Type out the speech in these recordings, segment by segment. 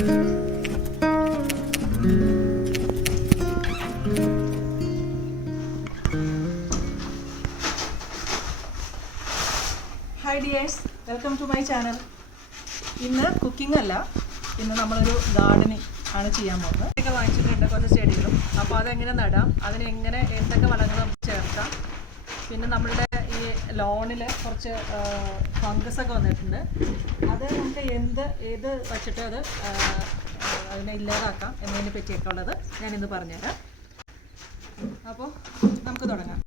Hi dears, welcome to my channel. ഇന്ന് cooking അല്ല, ഇന്ന് നമ്മളൊരു ഗാർഡനിങ് ആണ് ചെയ്യാൻ പോകുന്നത്. ഇതൊക്കെ വാങ്ങിച്ചിട്ടുണ്ട് കുറച്ച് ചെടികളും. അപ്പോൾ അതെങ്ങനെ നടാം, അതിനെങ്ങനെ എന്തൊക്കെ വളങ്ങൾ നമുക്ക് ചേർക്കാം. പിന്നെ നമ്മളുടെ ഈ ലോണിൽ കുറച്ച് ഫംഗസൊക്കെ വന്നിട്ടുണ്ട്. അത് നമുക്ക് ഏത് വച്ചിട്ട് അതിനെ ഇല്ലാതാക്കാം എന്നതിനെ പറ്റിയൊക്കെ ഉള്ളത് ഞാനിന്ന് പറഞ്ഞുതരാം. അപ്പോൾ നമുക്ക് തുടങ്ങാം.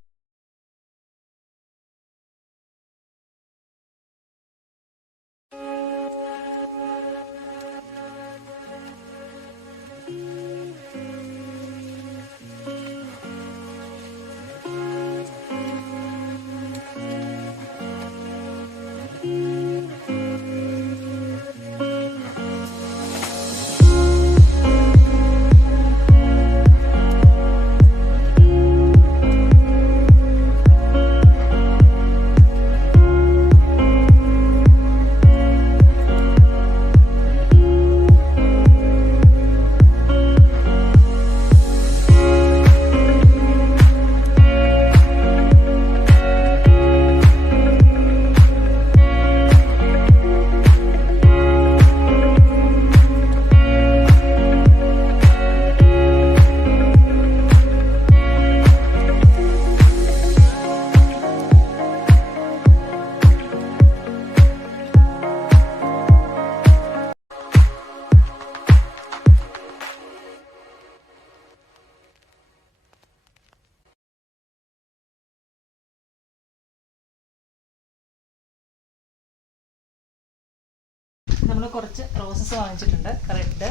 നമ്മൾ കുറച്ച് റോസസ് വാങ്ങിച്ചിട്ടുണ്ട്, റെഡ്,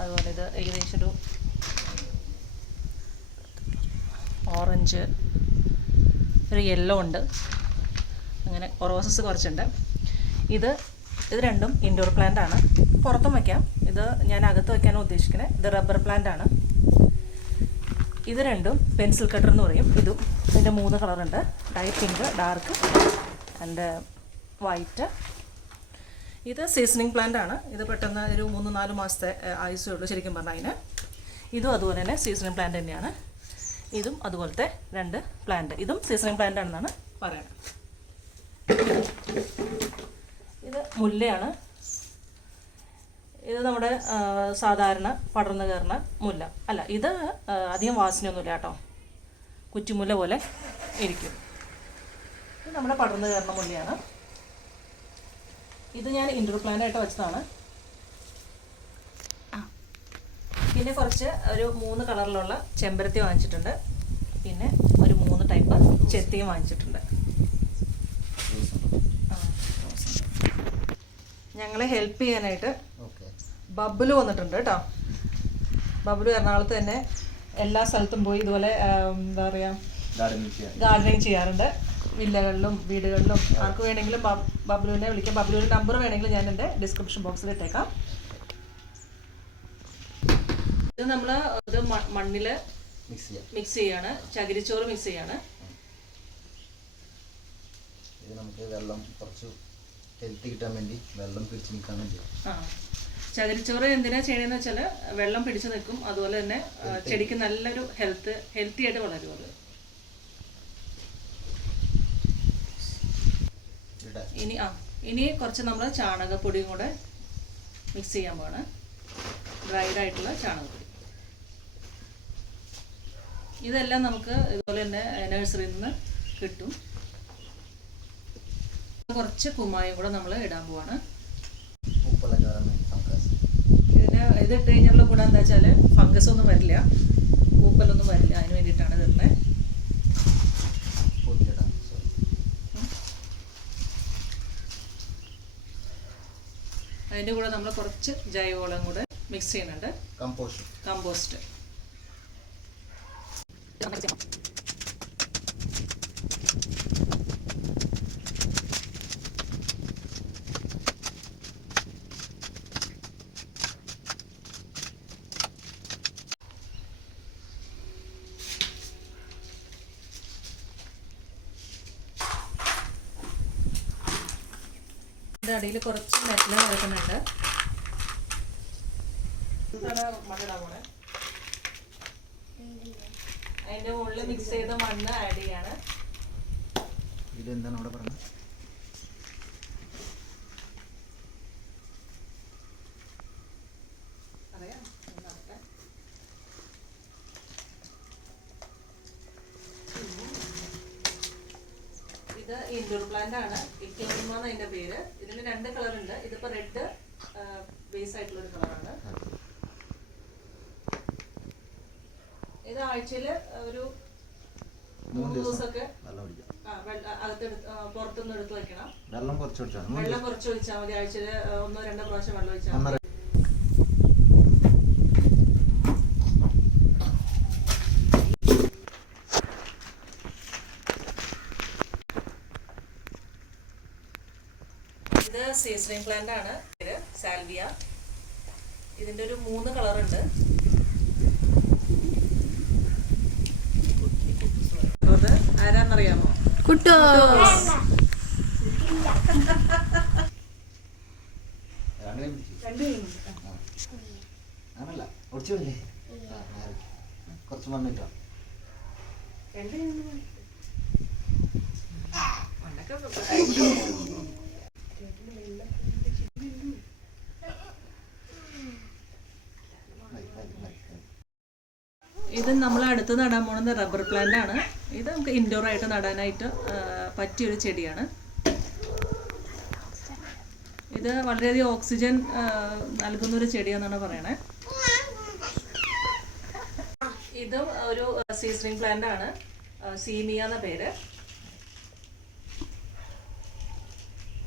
അതുപോലെ ഇത് ഏകദേശം ഒരു ഓറഞ്ച്, ഒരു യെല്ലോ ഉണ്ട്. അങ്ങനെ റോസസ് കുറച്ചുണ്ട്. ഇത് രണ്ടും ഇൻഡോർ പ്ലാന്റ് ആണ്, പുറത്തും വയ്ക്കാം. ഇത് ഞാൻ അകത്ത് വയ്ക്കാനാണ് ഉദ്ദേശിക്കുന്നത്. ഇത് റബ്ബർ പ്ലാന്റ് ആണ്. ഇത് രണ്ടും പെൻസിൽ കട്ടർ എന്ന് പറയും. ഇതും ഇതിൻ്റെ 3 കളറുണ്ട്, light pink, dark and white. ഇത് സീസണിങ് പ്ലാന്റ് ആണ്. ഇത് പെട്ടെന്ന് ഒരു 3-4 മാസത്തെ ആയുസേ ഉള്ളൂ ശരിക്കും പറഞ്ഞാൽ അതിന്. ഇതും അതുപോലെ തന്നെ സീസണിങ് പ്ലാന്റ് തന്നെയാണ്. ഇതും അതുപോലത്തെ 2 പ്ലാന്റ്. ഇതും സീസണിങ് പ്ലാന്റ് ആണെന്നാണ് പറയുന്നത്. ഇത് മുല്ലയാണ്. ഇത് നമ്മുടെ സാധാരണ പടർന്നു കയറുന്ന മുല്ല അല്ല. ഇത് അധികം വാസനയൊന്നുമില്ല കേട്ടോ, കുറ്റിമുല്ല പോലെ ഇരിക്കും. ഇത് നമ്മുടെ പടർന്നു കയറുന്ന മുല്ലയാണ്. ഇത് ഞാൻ ഇൻഡോർ പ്ലാന്റ് ആയിട്ട് വെച്ചതാണ്. പിന്നെ കുറച്ച് ഒരു 3 കളറിലുള്ള ചെമ്പരത്തി വാങ്ങിച്ചിട്ടുണ്ട്. പിന്നെ ഒരു 3 ടൈപ്പ് ചെത്തിയും വാങ്ങിച്ചിട്ടുണ്ട്. ഞങ്ങളെ ഹെൽപ്പ് ചെയ്യാനായിട്ട് ബബ്ലു വന്നിട്ടുണ്ട് കേട്ടോ. ബബ്ലു എറണാകുളത്ത് തന്നെ എല്ലാ സ്ഥലത്തും പോയി ഇതുപോലെ എന്താ പറയുക ഗാർഡനിങ് ചെയ്യാറുണ്ട്. വില്ലകളിലും വീടുകളിലും ആർക്ക് വേണമെങ്കിലും ബബ്ലുവിനെ വിളിക്കാം. ബബ്ലുവിൻ്റെ നമ്പർ വേണമെങ്കിൽ ഞാൻ എൻ്റെ ഡിസ്ക്രിപ്ഷൻ ബോക്സിൽ ഇട്ടേക്കാം. ഇത് നമ്മൾ ഇത് മണ്ണിൽ മിക്സ് ചെയ്യാണ്, ചകിരിച്ചോറ് മിക്സ് ചെയ്യാണ്. ഇത് നമുക്ക് വെള്ളം കുറച്ച് ഹെൽത്തി കിട്ടാൻ വേണ്ടി വെള്ളം പിടിച്ച് നിൽക്കാൻ വേണ്ടി. ചകിരിച്ചോറ് എന്തിനാ ചെയ്യണമെന്ന് വെച്ചാൽ വെള്ളം പിടിച്ചു നിൽക്കും, അതുപോലെ തന്നെ ചെടിക്ക് നല്ലൊരു ഹെൽത്തി ആയിട്ട് വളരും. അത് ഇനി കുറച്ച് നമ്മൾ ചാണകപ്പൊടിയും കൂടെ മിക്സ് ചെയ്യാൻ പോവാണ്. ഡ്രൈഡ് ആയിട്ടുള്ള ചാണകപ്പൊടി. ഇതെല്ലാം നമുക്ക് ഇതുപോലെ തന്നെ നഴ്സറിയിൽ നിന്ന് കിട്ടും. കുറച്ച് കുമ്മായം കൂടെ നമ്മൾ ഇടാൻ പോവാണ്. ഇത് ഇട്ട് കഴിഞ്ഞുള്ള ഗുണം എന്താ വെച്ചാൽ ഫംഗസ് ഒന്നും വരില്ല, പൂപ്പലൊന്നും വരില്ല. അതിന് വേണ്ടിയിട്ടാണ് ഇടുന്നത്. അതിൻ്റെ കൂടെ നമ്മൾ കുറച്ച് ജൈവവളം കൂടെ മിക്സ് ചെയ്യുന്നുണ്ട്. കമ്പോസ്റ്റ്. ഇതിൻ്റെ അടിയിൽ കുറച്ച് മെറ്റൽ കിടക്കുന്നുണ്ട്. മണ്ണിടാൻ പോണേ. അതിന്റെ മുകളിൽ മിക്സ് ചെയ്ത മണ്ണ് ആഡ് ചെയ്യാണ്. ഇതെന്താണ് അവിടെ പറഞ്ഞത്? അറിയാം. ഇത് ഇൻഡോർ പ്ലാന്റ് ആണ്. ഇക്ലോണിമ എന്ന് അതിന്റെ പേര്. ഇതിന് 2 കളർ ഉണ്ട്. ഇതിപ്പോ റെഡ് ബേസ് ആയിട്ടുള്ള ഒരു കളറാണ്. ഇത് ആഴ്ചയിൽ ഒരു 3 ദിവസമൊക്കെ പുറത്തുനിന്ന് എടുത്ത് വെക്കണം. വെള്ളം കുറച്ച് ഒഴിച്ചാൽ മതി. ആഴ്ചയിൽ 1-2 പ്രാവശ്യം വെള്ളം ഒഴിച്ചാൽ മതി. ഇത് സീസണിങ് പ്ലാന്റ് ആണ്. സാൽവിയ. ഇതിന്റെ ഒരു 3 കളർ ഉണ്ട്. ആരാന്നറിയാമോ? ആണല്ല ഒടിച്ചല്ലേ? കുറച്ച് മണ്ണിട്ടോ. ഇത് നമ്മൾ അടുത്ത് നടാൻ പോകുന്നത് റബ്ബർ പ്ലാന്റ് ആണ്. ഇത് നമുക്ക് ഇൻഡോർ ആയിട്ട് നടാനായിട്ട് പറ്റിയൊരു ചെടിയാണ്. ഇത് വളരെയധികം ഓക്സിജൻ നൽകുന്നൊരു ചെടിയാണെന്നാണ് പറയണേ. ഇത് ഒരു സീസണിങ് പ്ലാന്റ് ആണ്. സീമിയ എന്ന പേര്.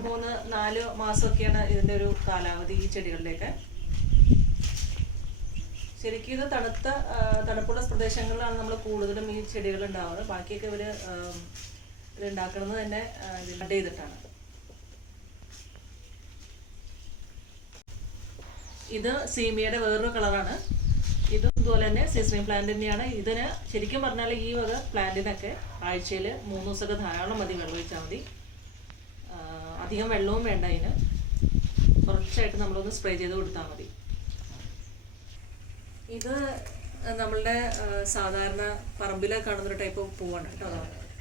3-4 മാസമൊക്കെയാണ് ഇതിൻ്റെ ഒരു കാലാവധി ഈ ചെടികളിലേക്ക്. ശരിക്കും ഇത് തണുപ്പുള്ള പ്രദേശങ്ങളിലാണ് നമ്മൾ കൂടുതലും ഈ ചെടികൾ ഉണ്ടാവുന്നത്. ബാക്കിയൊക്കെ ഇവർ ഇത് ഉണ്ടാക്കുന്നത് തന്നെ കട്ട് ചെയ്തിട്ടാണ്. ഇത് സീമിയയുടെ വേറൊരു കളറാണ്. ഇതും ഇതുപോലെ തന്നെ സീസണിങ് പ്ലാന്റ് തന്നെയാണ്. ഇതിന് ശരിക്കും പറഞ്ഞാൽ ഈ വക പ്ലാന്റിനൊക്കെ ആഴ്ചയിൽ 3 ദിവസമൊക്കെ ധാരാളം മതി. വെള്ളം ഒഴിച്ചാൽ മതി. അധികം വെള്ളവും വേണ്ട. അതിന് കുറച്ചായിട്ട് നമ്മളൊന്ന് സ്പ്രേ ചെയ്ത് കൊടുത്താൽ മതി. ഇത് നമ്മളുടെ സാധാരണ പറമ്പിൽ കാണുന്നൊരു ടൈപ്പ് പൂവാണ് കേട്ടോ.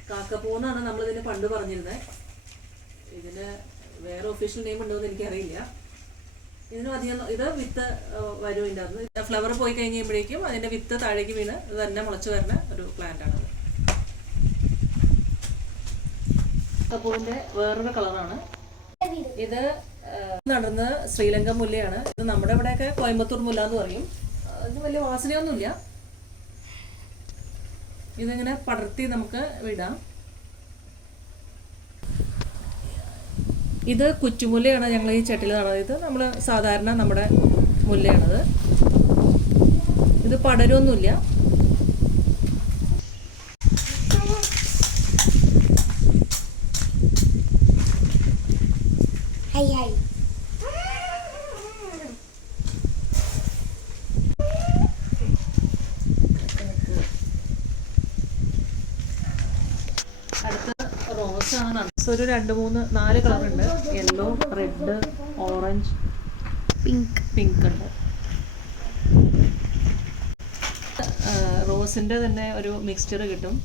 കാക്കപ്പൂന്നാണ് നമ്മളിതിന് പണ്ട് പറഞ്ഞിരുന്നത്. ഇതിന് വേറെ ഒഫീഷ്യൽ നെയിം ഉണ്ടോ എന്ന് എനിക്കറിയില്ല. ഇതിനും അധികം ഇത് വിത്ത് വരും. ഇതിൻ്റെ അകത്ത് ഫ്ലവർ പോയി കഴിയുമ്പോഴേക്കും അതിൻ്റെ വിത്ത് താഴേക്ക് വീണ് ഇത് തന്നെ മുളച്ച് വരുന്ന ഒരു പ്ലാന്റ് ആണത്. കാക്കപ്പൂവിൻ്റെ വേറൊരു കളറാണ്. ഇത് നടന്ന ശ്രീലങ്ക മുല്ലയാണ്. ഇത് നമ്മുടെ ഇവിടെയൊക്കെ കോയമ്പത്തൂർ മുല്ല എന്ന് പറയും. ഇത് വലിയ വാസനയൊന്നുമില്ല. ഇതിങ്ങനെ പടർത്തി നമുക്ക് വിടാം. ഇത് കുറ്റുമുല്ലയാണ് ഞങ്ങൾ ഈ ചട്ടിയിൽ നടുന്നത്. ഇത് നമ്മൾ സാധാരണ നമ്മുടെ മുല്ലയാണത്. ഇത് പടരൊന്നുമില്ല. അടുത്ത റോസാണ് നടുന്നത്. ഒരു 2-3-4 കളറുണ്ട്. യെല്ലോ, റെഡ്, ഓറഞ്ച്, പിങ്ക് ഉണ്ട്. റോസിൻ്റെ തന്നെ ഒരു മിക്സ്ചർ കിട്ടും.